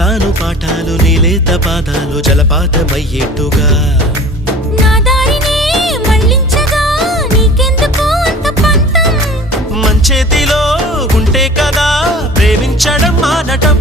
చెబుతాను పాఠాలు నీలేత పాదాలు జలపాతమయ్యేట్టుగా నా దారినే మళ్ళించగా నీకెందుకు అంత పంతం మంచేతిలో ఉంటే కదా ప్రేమించడం మానటం